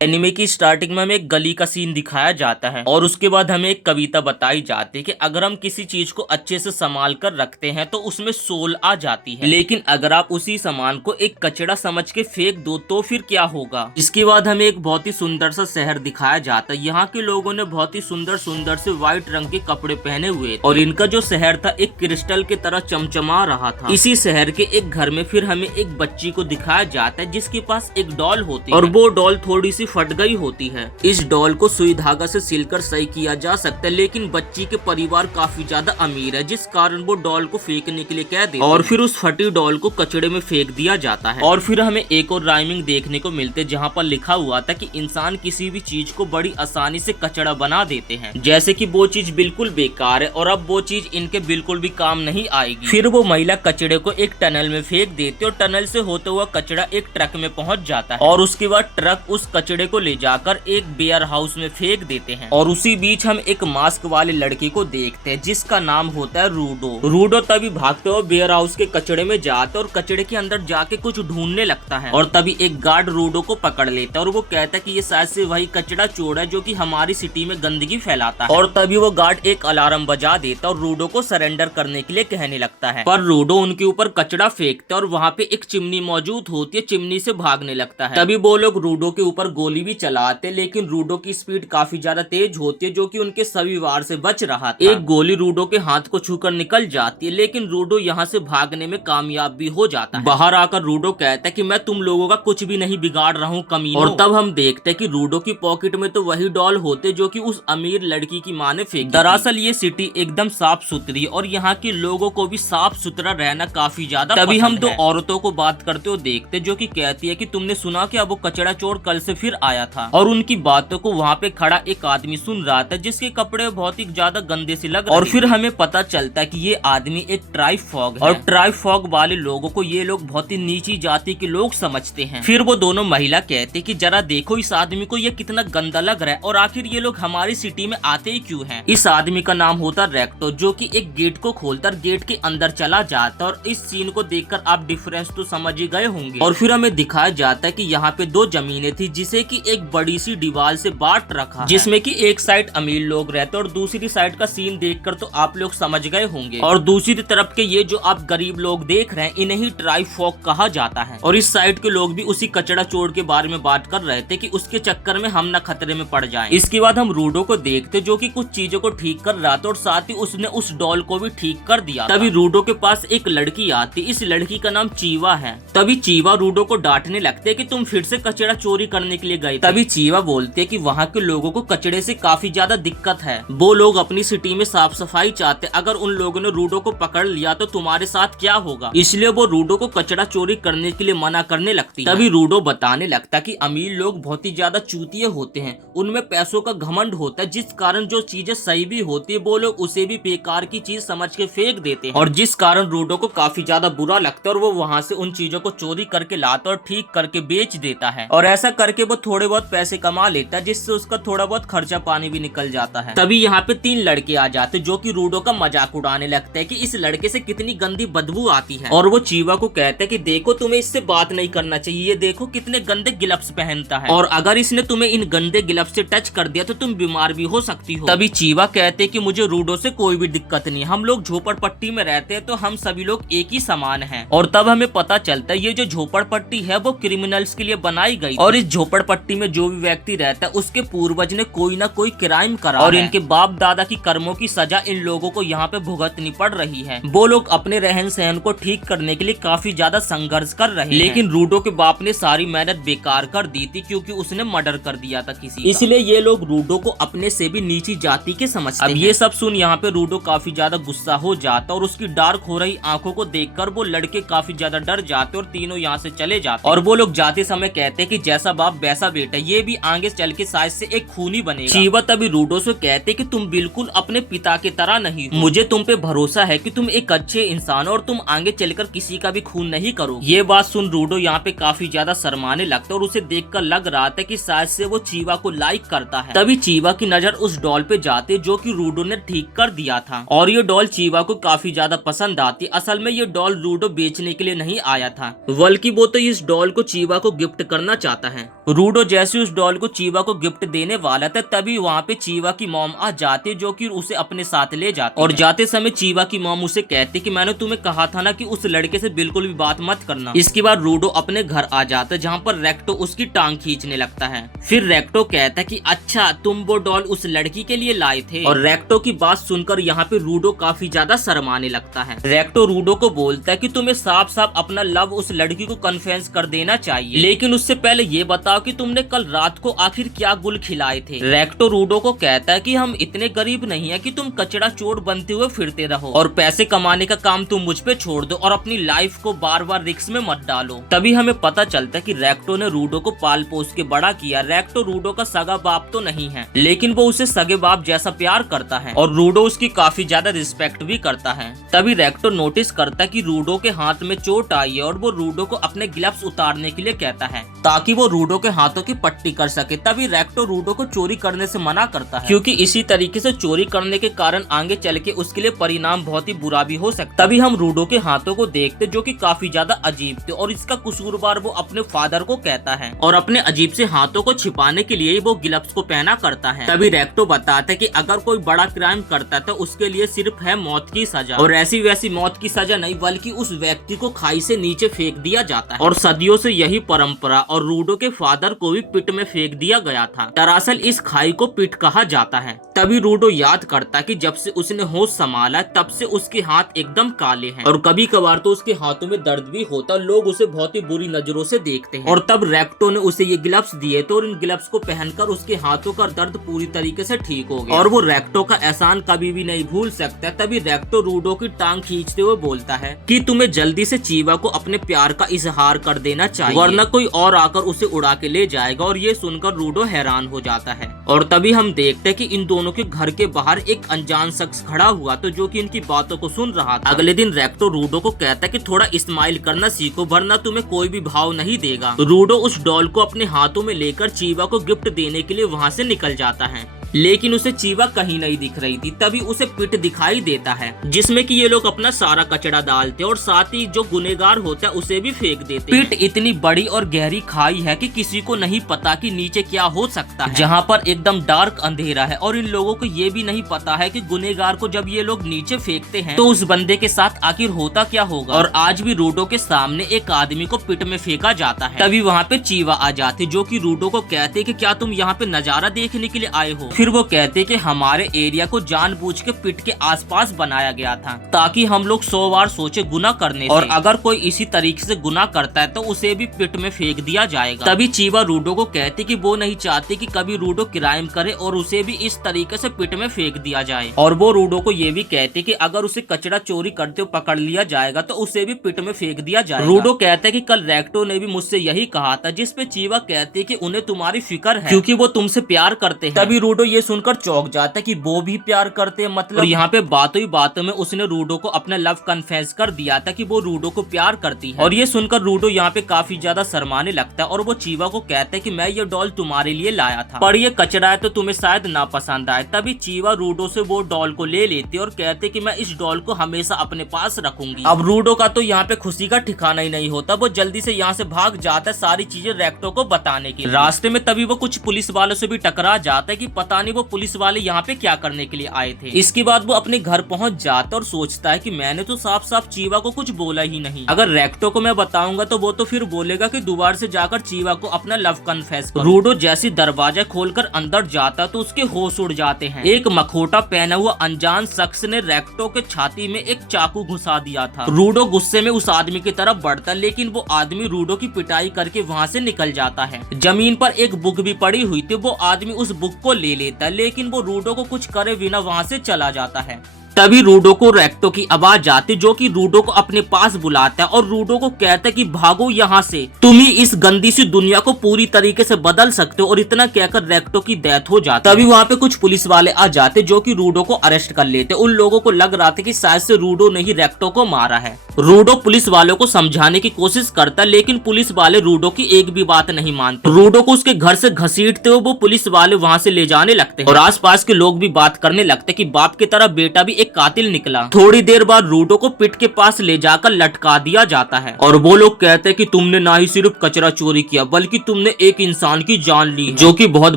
Anime की starting में हमें एक गली का सीन दिखाया जाता है और उसके बाद हमें एक कविता बताई जाती है कि अगर हम किसी चीज को अच्छे से संभाल कर रखते हैं तो उसमें सोल आ जाती है, लेकिन अगर आप उसी सामान को एक कचरा समझ के फेंक दो तो फिर क्या होगा। इसके बाद हमें एक बहुत ही सुंदर सा शहर दिखाया जाता है। यहाँ के लोगों ने बहुत ही सुंदर सुंदर से व्हाइट रंग के कपड़े पहने हुए थे और इनका जो शहर था एक क्रिस्टल की तरह चमचमा रहा था। इसी शहर के एक घर में फिर हमें एक बच्ची को दिखाया जाता है जिसके पास एक डॉल होती है और वो डॉल थोड़ी सी फट गई होती है। इस डॉल को सुई धागा से सिलकर सही किया जा सकता है, लेकिन बच्ची के परिवार काफी ज्यादा अमीर है जिस कारण वो डॉल को फेंकने के लिए कह देते और फिर उस फटी डॉल को कचड़े में फेंक दिया जाता है। और फिर हमें एक और राइमिंग देखने को मिलते जहाँ पर लिखा हुआ था कि इंसान किसी भी चीज को बड़ी आसानी से कचड़ा बना देते हैं, जैसे कि वो चीज बिल्कुल बेकार है और अब वो चीज इनके बिल्कुल भी काम नहीं आएगी। फिर वो महिला कचड़े को एक टनल में फेंक देती और टनल से होते हुआ कचड़ा एक ट्रक में पहुंच जाता है और उसके बाद ट्रक उस कचड़े को ले जाकर एक वेयर हाउस में फेंक देते हैं। और उसी बीच हम एक मास्क वाले लड़के को देखते हैं जिसका नाम होता है रूडो। रूडो तभी भागते हुए वेयर हाउस के कचड़े में जाता है और कचड़े के अंदर जाके कुछ ढूंढने लगता है और तभी एक गार्ड रूडो को पकड़ लेता है और वो कहता है कि ये शायद से वही कचड़ा चोर है जो कि हमारी सिटी में गंदगी फैलाता है। और तभी वो गार्ड एक अलार्म बजा देता है और रूडो को सरेंडर करने के लिए कहने लगता है, पर रूडो उनके ऊपर कचड़ा फेंकता है और वहाँ पे एक चिमनी मौजूद होती है, चिमनी से भागने लगता है। तभी वो लोग रूडो के ऊपर गोली भी चलाते, लेकिन रूडो की स्पीड काफी ज्यादा तेज होती है जो कि उनके सभी वार से बच रहा था। एक गोली रूडो के हाथ को छूकर निकल जाती है, लेकिन रूडो यहाँ से भागने में कामयाब भी हो जाता है। बाहर आकर रूडो कहता है कि मैं तुम लोगों का कुछ भी नहीं बिगाड़ रहा हूँ कमीनों। और तब हम देखते हैं कि रूडो की पॉकेट में तो वही डॉल होते जो कि उस अमीर लड़की की माँ ने फेंकी। दरअसल ये सिटी एकदम साफ सुथरी और यहाँ के लोगों को भी साफ सुथरा रहना काफी ज्यादा तभी हम दो औरतों को बात करते हुए देखते जो कि कहती है कि तुमने सुना क्या वो कचड़ा चोर कल से फिर आया था। और उनकी बातों को वहाँ पे खड़ा एक आदमी सुन रहा था जिसके कपड़े बहुत ही ज्यादा गंदे से लग रहे। और फिर हमें पता चलता है कि ये आदमी एक ट्राइब फॉग है और ट्राइब फॉग वाले लोगों को ये लोग बहुत ही नीची जाति के लोग समझते हैं। फिर वो दोनों महिला कहते कि जरा देखो इस आदमी को ये कितना गंदा लग रहा है और आखिर ये लोग हमारी सिटी में आते ही क्यों हैं। इस आदमी का नाम होता रेक्टो जो कि एक गेट को खोलकर गेट के अंदर चला जाता और इस सीन को देखकर आप डिफरेंस तो समझ ही गए होंगे। और फिर हमें दिखाया जाता है कि यहाँ पे दो जमीनें थी जिसे कि एक बड़ी सी दीवार से बांट रखा है, जिसमें कि एक साइड अमीर लोग रहते और दूसरी साइड का सीन देखकर तो आप लोग समझ गए होंगे। और दूसरी तरफ के ये जो आप गरीब लोग देख रहे हैं इन्हें ही ट्राइब फॉग कहा जाता है। और इस साइड के लोग भी उसी कचड़ा चोर के बारे में बात कर रहे थे कि उसके चक्कर में हम न खतरे में पड़ जाएं। इसके बाद हम रूडो को देखते जो कि कुछ चीजों को ठीक कर रहा था और साथ ही उसने उस डॉल को भी ठीक कर दिया। तभी रूडो के पास एक लड़की आती, इस लड़की का नाम चीवा है। तभी चीवा रूडो को डांटने लगते कि तुम फिर से कचड़ा चोरी करने के लिए गए। तभी चीवा बोलते कि वहाँ के लोगों को कचड़े से काफी ज्यादा दिक्कत है, वो लोग अपनी सिटी में साफ सफाई चाहते, अगर उन लोगों ने रूडो को पकड़ लिया तो तुम्हारे साथ क्या होगा, इसलिए वो रूडो को कचड़ा चोरी करने के लिए मना करने लगती है। तभी रूडो बताने लगता कि अमीर लोग बहुत ही ज्यादा चूतिए होते हैं, उनमें पैसों का घमंड होता है जिस कारण जो चीजें सही भी होती है वो लोग उसे भी बेकार की चीज समझ के फेंक देते हैं और जिस कारण रूडो को काफी ज्यादा बुरा लगता है और वो वहाँ से उन चीजों को चोरी करके लाता और ठीक करके बेच देता है और ऐसा करके वो थोड़े बहुत पैसे कमा लेता है जिससे उसका थोड़ा बहुत खर्चा पानी भी निकल जाता है। तभी यहाँ पे तीन लड़के आ जाते जो कि रूडो का मजाक उड़ाने लगते हैं कि इस लड़के से कितनी गंदी बदबू आती है और वो चीवा को कहते हैं कि देखो तुम्हें इससे बात नहीं करना चाहिए, ये देखो कितने गंदे ग्लव्स पहनता है और अगर इसने तुम्हें इन गंदे ग्लव्स से टच कर दिया तो तुम बीमार भी हो सकती हो। तभी चीवा कहते कि मुझे रूडो से कोई भी दिक्कत नहीं, हम लोग झोपड़पट्टी में रहते हैं तो हम सभी लोग एक ही समान हैं। और तब हमें पता चलता है ये जो झोपड़पट्टी है वो क्रिमिनल्स के लिए बनाई गई और इस झोपड़पट्टी में जो भी व्यक्ति रहता है उसके पूर्वज ने कोई ना कोई क्राइम करा और इनके बाप दादा की कर्मों की सजा इन लोगों को यहाँ पे भुगतनी पड़ रही है। वो लोग अपने रहन सहन को ठीक करने के लिए काफी ज्यादा संघर्ष कर रहे हैं, लेकिन रूडो के बाप ने सारी मेहनत बेकार कर दी थी क्योंकि उसने मर्डर कर दिया था किसी, इसलिए ये लोग रूडो को अपने से भी नीची जाति के समझते हैं। अब ये सब सुन यहाँ पे रूडो काफी ज्यादा गुस्सा हो जाता और उसकी डार्क हो रही आंखों को देखकर वो लड़के काफी ज्यादा डर जाते और तीनों यहाँ से चले जाते और वो लोग जाते समय कहते कि जैसा बाप वैसा बेटा, ये भी आगे चल के शायद से एक खूनी बनेगा। चीवा तभी रूडो से कहते कि तुम बिल्कुल अपने पिता की तरह नहीं हो, मुझे तुम पे भरोसा है कि तुम एक अच्छे इंसान हो और तुम आगे चलकर किसी का भी खून नहीं करो। ये बात सुन रूडो यहाँ पे काफी ज्यादा शर्माने लगता और उसे देखकर लग रहा था कि शायद से वो चीवा को लाइक करता है। तभी चीवा की नजर उस डॉल पे जाते जो कि रूडो ने ठीक कर दिया था और ये डॉल चीवा को काफी ज्यादा पसंद आती। असल में ये डॉल रूडो बेचने के लिए नहीं आया था, बल्कि वो तो इस डॉल को चीवा को गिफ्ट करना चाहता है। रूडो जैसे उस डॉल को चीवा को गिफ्ट देने वाला था तभी वहाँ पे चीवा की मॉम आ जाती जो कि उसे अपने साथ ले जाती और जाते समय चीवा की मॉम उसे कहती कि मैंने तुम्हें कहा था ना कि उस लड़के से बिल्कुल भी बात मत करना। इसके बाद रूडो अपने घर आ जाता है जहाँ पर रेक्टो उसकी टांग खींचने लगता है। फिर रेक्टो कहता है कि अच्छा तुम वो डॉल उस लड़की के लिए लाए थे। और रेक्टो की बात सुनकर यहाँ पे रूडो काफी ज्यादा शर्माने लगता है। रेक्टो रूडो को बोलता है कि तुम्हें साफ साफ अपना लव उस लड़की को कन्फेस कर देना चाहिए, लेकिन उससे पहले ये बताओ कि तुमने कल रात को आखिर क्या गुल खिलाए थे। रेक्टो रूडो को कहता है कि हम इतने गरीब नहीं है कि तुम कचड़ा चोर बनते हुए फिरते रहो और पैसे कमाने का काम तुम मुझ पे छोड़ दो और अपनी लाइफ को बार बार रिस्क में मत डालो। तभी हमें पता चलता है कि रेक्टो ने रूडो को पाल पोस के बड़ा किया। रेक्टो रूडो का सगा बाप तो नहीं है, लेकिन वो उसे सगे बाप जैसा प्यार करता है और रूडो उसकी काफी ज्यादा रिस्पेक्ट भी करता है। तभी रेक्टो नोटिस करता है कि रूडो के हाथ में चोट आई है और वो रूडो को अपने ग्लव्स उतारने के लिए कहता है ताकि वो रूडो के हाथों की पट्टी कर सके। तभी रेक्टो रूडो को चोरी करने से मना करता है क्योंकि इसी तरीके से चोरी करने के कारण आगे चल के उसके लिए परिणाम बहुत ही बुरा भी हो सकता। तभी हम रूडो के हाथों को देखते जो कि काफी ज्यादा अजीब थे और इसका कसूरवार वो अपने फादर को कहता है और अपने अजीब से हाथों को छिपाने के लिए वो ग्लव्स को पहना करता है। तभी रेक्टो बताता है कि अगर कोई बड़ा क्राइम करता है तो उसके लिए सिर्फ है मौत की सजा और ऐसी वैसी मौत की सजा नहीं बल्कि उस व्यक्ति को खाई से नीचे फेंक दिया जाता है और सदियों से यही परंपरा और रूडो के फादर को भी पिट में फेंक दिया गया था। दरअसल इस खाई को पिट कहा जाता है। तभी रूडो याद करता कि जब से उसने होश संभाला तब से उसके हाथ एकदम काले हैं और कभी कभार तो उसके हाथों में दर्द भी होता, लोग उसे बहुत ही बुरी नजरों से देखते हैं। और तब रेक्टो ने उसे ये ग्लव्स दिए तो इन ग्लव्स को पहनकर उसके हाथों का दर्द पूरी तरीके से ठीक हो गया और वो रेक्टो का एहसान कभी भी नहीं भूल सकता। तभी रेक्टो रूडो की टांग खींचते हुए बोलता है कि तुम्हें जल्दी से चीवा को अपने प्यार का इजहार कर देना चाहिए वरना कोई और आकर उसे उड़ा के ले जाएगा। और ये सुनकर रूडो हैरान हो जाता है और तभी हम देखते हैं कि इन दोनों के घर के बाहर एक अनजान शख्स खड़ा हुआ तो जो कि इनकी बातों को सुन रहा था। अगले दिन रेक्टो रूडो को कहता है कि थोड़ा स्माइल करना सीखो वरना तुम्हें कोई भी भाव नहीं देगा। रूडो उस डॉल को अपने हाथों में लेकर चीवा को गिफ्ट देने के लिए वहाँ से निकल जाता है, लेकिन उसे चीवा कहीं नहीं दिख रही थी। तभी उसे पिट दिखाई देता है जिसमें कि ये लोग अपना सारा कचरा डालते और साथ ही जो गुनेगार होता है उसे भी फेंक देते। पिट इतनी बड़ी और गहरी खाई है कि किसी को नहीं पता कि नीचे क्या हो सकता है, जहाँ पर एकदम डार्क अंधेरा है और इन लोगों को ये भी नहीं पता है कि गुनेगार को जब ये लोग नीचे फेंकते हैं तो उस बंदे के साथ आखिर होता क्या होगा। और आज भी रूडो के सामने एक आदमी को पिट में फेंका जाता है। तभी वहाँ पे चीवा आ जाते जो कि रूडो को कहते कि क्या तुम यहाँ पे नजारा देखने के लिए आए हो। फिर वो कहते कि हमारे एरिया को जानबूझ के पिट के आसपास बनाया गया था ताकि हम लोग 100 बार सोचे गुनाह करने से और अगर कोई इसी तरीके से गुनाह करता है तो उसे भी पिट में फेंक दिया जाएगा। तभी चीवा रूडो को कहती कि वो नहीं चाहती कि कभी रूडो क्राइम करे और उसे भी इस तरीके से पिट में फेंक दिया जाए। और वो रूडो को ये भी कहती कि अगर उसे कचरा चोरी करते हुए पकड़ लिया जाएगा तो उसे भी पिट में फेंक दिया जाएगा। रूडो कहता है कि कल रेक्टो ने भी मुझसे यही कहा था, जिसपे चीवा कहती कि उन्हें तुम्हारी फिक्र है क्योंकि वो तुमसे प्यार करते हैं। तभी रूडो ये सुनकर चौंक जाता है कि वो भी प्यार करते हैं मतलब। और यहाँ पे बातों ही बातों में उसने रूडो को अपना लव कन्फेस कर दिया था कि वो रूडो को प्यार करती है। और ये सुनकर रूडो यहाँ पे काफी ज्यादा शर्माने लगता है और वो चीवा को कहता है कि मैं ये डॉल तुम्हारे लिए लाया था पर ये कचरा है तो तुम्हें शायद ना पसंद आए। तभी चीवा रूडो से वो डॉल को ले लेती और कहते कि मैं इस डॉल को हमेशा अपने पास रखूंगी। अब रूडो का तो यहाँ पे खुशी का ठिकाना ही नहीं होता, वो जल्दी से यहाँ से भाग जाता है सारी चीजें रेक्टो को बताने के। रास्ते में तभी वो कुछ पुलिस वालों से भी टकरा जाता है कि पता नहीं वो पुलिस वाले यहाँ पे क्या करने के लिए आए थे। इसके बाद वो अपने घर पहुंच जाता और सोचता है कि मैंने तो साफ साफ चीवा को कुछ बोला ही नहीं, अगर रेक्टो को मैं बताऊंगा तो वो तो फिर बोलेगा कि दोबारा से जाकर चीवा को अपना लव कन्फेस करो। रूडो जैसी दरवाजा खोलकर अंदर जाता तो उसके होश उड़ जाते हैं। एक मखोटा पहना हुआ अनजान शख्स ने रेक्टो के छाती में एक चाकू घुसा दिया था। रूडो गुस्से में उस आदमी की तरफ बढ़ता लेकिन वो आदमी रूडो की पिटाई करके वहाँ से निकल जाता है। जमीन पर एक बुक भी पड़ी हुई थी, वो आदमी उस बुक को ले लेता लेकिन वो रूडो को कुछ करे बिना वहाँ से चला जाता है। तभी रूडो को रेक्टो की आवाज आती जो कि रूडो को अपने पास बुलाता है और रूडो को कहता है कि भागो यहाँ से, तुम ही इस गंदी सी दुनिया को पूरी तरीके से बदल सकते हो। और इतना कहकर रेक्टो की डेथ हो जाती है। तभी वहाँ पे कुछ पुलिस वाले आ जाते जो कि रूडो को अरेस्ट कर लेते। उन लोगों को लग रहा था कि शायद से रूडो ने ही रेक्टो को मारा है। रूडो पुलिस वालों को समझाने की कोशिश करता लेकिन पुलिस वाले रूडो की एक भी बात नहीं मानते। रूडो को उसके घर से घसीटते हुए वो पुलिस वाले वहाँ से ले जाने लगते हैं और आसपास के लोग भी बात करने लगते कि बाप की तरह बेटा भी एक कातिल निकला। थोड़ी देर बाद रूडो को पिट के पास ले जाकर लटका दिया जाता है और वो लोग कहते हैं कि तुमने ना ही सिर्फ कचरा चोरी किया बल्कि तुमने एक इंसान की जान ली, जो कि बहुत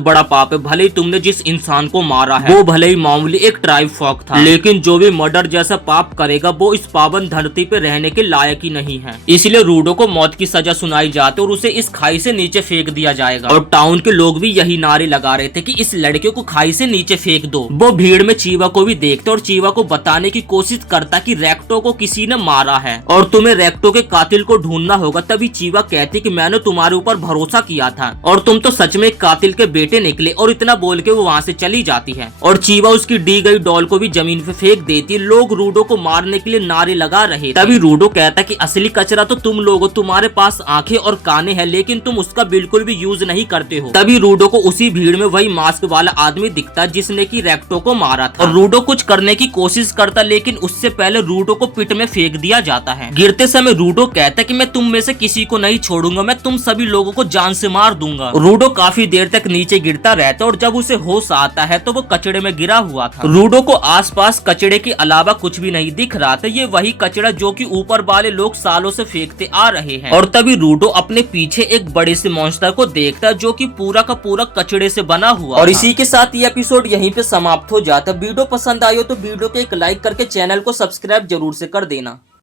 बड़ा पाप है। भले ही तुमने जिस इंसान को मारा है वो भले ही मामूली एक ट्राइब फॉक था, लेकिन जो भी मर्डर जैसा पाप करेगा वो इस पावन धरती पे रहने के लायक ही नहीं है। इसलिए रूडो को मौत की सजा सुनाई जाती और उसे इस खाई से नीचे फेंक दिया जाएगा। और टाउन के लोग भी यही नारे लगा रहे थे कि इस लड़के को खाई से नीचे फेंक दो। वो भीड़ में चीवा को भी देखते और चीवा को बताने की कोशिश करता कि रेक्टो को किसी ने मारा है और तुम्हें रेक्टो के कातिल को ढूंढना होगा। तभी चीवा कहती कि मैंने तुम्हारे ऊपर भरोसा किया था और तुम तो सच में एक कातिल के बेटे निकले। और इतना बोल के वो वहाँ से चली जाती है और चीवा उसकी दी गई डॉल को भी जमीन पे फेंक देती। लोग रूडो को मारने के लिए नारे लगा रहे। तभी रूडो कहता कि असली कचरा तो तुम लोग हो, तुम्हारे पास आंखें और काने हैं लेकिन तुम उसका बिल्कुल भी यूज नहीं करते हो। तभी रूडो को उसी भीड़ में वही मास्क वाला आदमी दिखता जिसने की रेक्टो को मारा था और रूडो कुछ करने की कोशिश करता, लेकिन उससे पहले रूडो को पिट में फेंक दिया जाता है। गिरते समय रूडो कहता कि मैं तुम में से किसी को नहीं छोड़ूंगा, मैं तुम सभी लोगों को जान से मार दूंगा। रूडो काफी देर तक नीचे गिरता रहता और जब उसे होश आता है तो वो कचड़े में गिरा हुआ था। रूडो को आसपास कचड़े के अलावा कुछ भी नहीं दिख रहा था। ये वही कचड़ा जो कि ऊपर वाले लोग सालों से फेंकते आ रहे हैं। और तभी रूडो अपने पीछे एक बड़े से मॉन्स्टर को देखता जो कि पूरा का पूरा कचड़े से बना हुआ और इसी के साथ ये एपिसोड यहीं पे समाप्त हो जाता। वीडियो पसंद आई हो तो वीडियो को एक लाइक करके चैनल को सब्सक्राइब जरूर से कर देना।